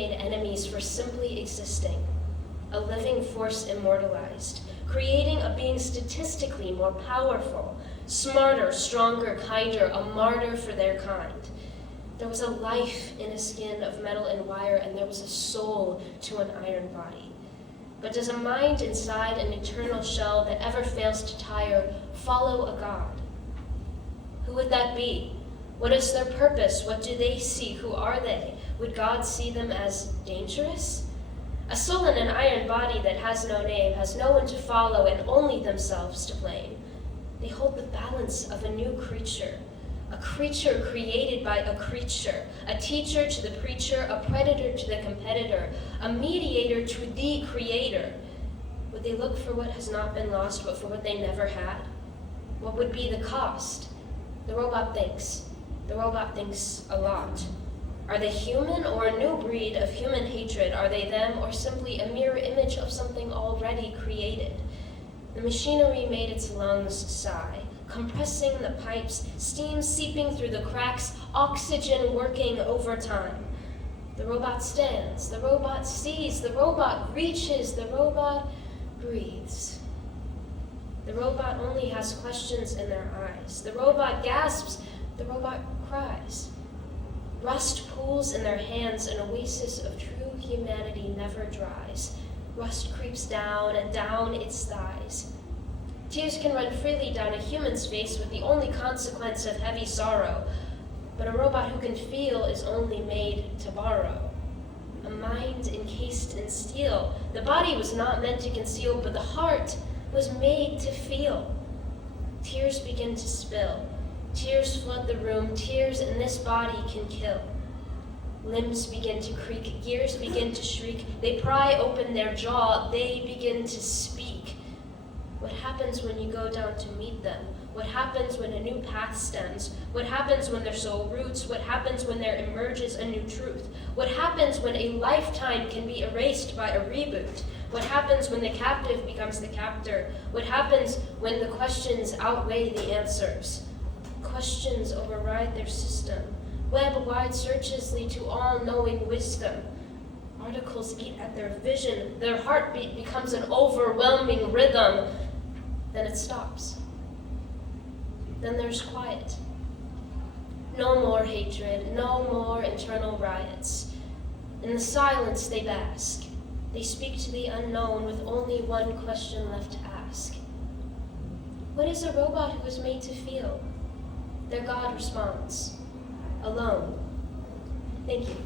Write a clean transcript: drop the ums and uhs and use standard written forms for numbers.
made enemies for simply existing, a living force immortalized, creating a being statistically more powerful, smarter, stronger, kinder, a martyr for their kind. There was a life in a skin of metal and wire, and there was a soul to an iron body. But does a mind inside an eternal shell that ever fails to tire follow a God? Who would that be? What is their purpose? What do they see? Who are they? Would God see them as dangerous? A soul in an iron body that has no name, has no one to follow, and only themselves to blame. They hold the balance of a new creature, a creature created by a creature, a teacher to the preacher, a predator to the competitor, a mediator to the creator. Would they look for what has not been lost, but for what they never had? What would be the cost? The robot thinks. The robot thinks a lot. Are they human or a new breed of human hatred? Are they them or simply a mirror image of something already created? The machinery made its lungs sigh, compressing the pipes, steam seeping through the cracks, oxygen working overtime. The robot stands, the robot sees, the robot reaches, the robot breathes. The robot only has questions in their eyes. The robot gasps, the robot cries. Rust pools in their hands, an oasis of true humanity never dries. Rust creeps down and down its thighs. Tears can run freely down a human's face with the only consequence of heavy sorrow. But a robot who can feel is only made to borrow. A mind encased in steel. The body was not meant to conceal, but the heart was made to feel. Tears begin to spill. Tears flood the room. Tears in this body can kill. Limbs begin to creak. Gears begin to shriek. They pry open their jaw. They begin to speak. What happens when you go down to meet them? What happens when a new path stems? What happens when their soul roots? What happens when there emerges a new truth? What happens when a lifetime can be erased by a reboot? What happens when the captive becomes the captor? What happens when the questions outweigh the answers? Questions override their system. Web-wide searches lead to all-knowing wisdom. Articles eat at their vision. Their heartbeat becomes an overwhelming rhythm. Then it stops. Then there's quiet. No more hatred, no more internal riots. In the silence they bask. They speak to the unknown with only one question left to ask. What is a robot who is made to feel? Their God responds, alone. Thank you.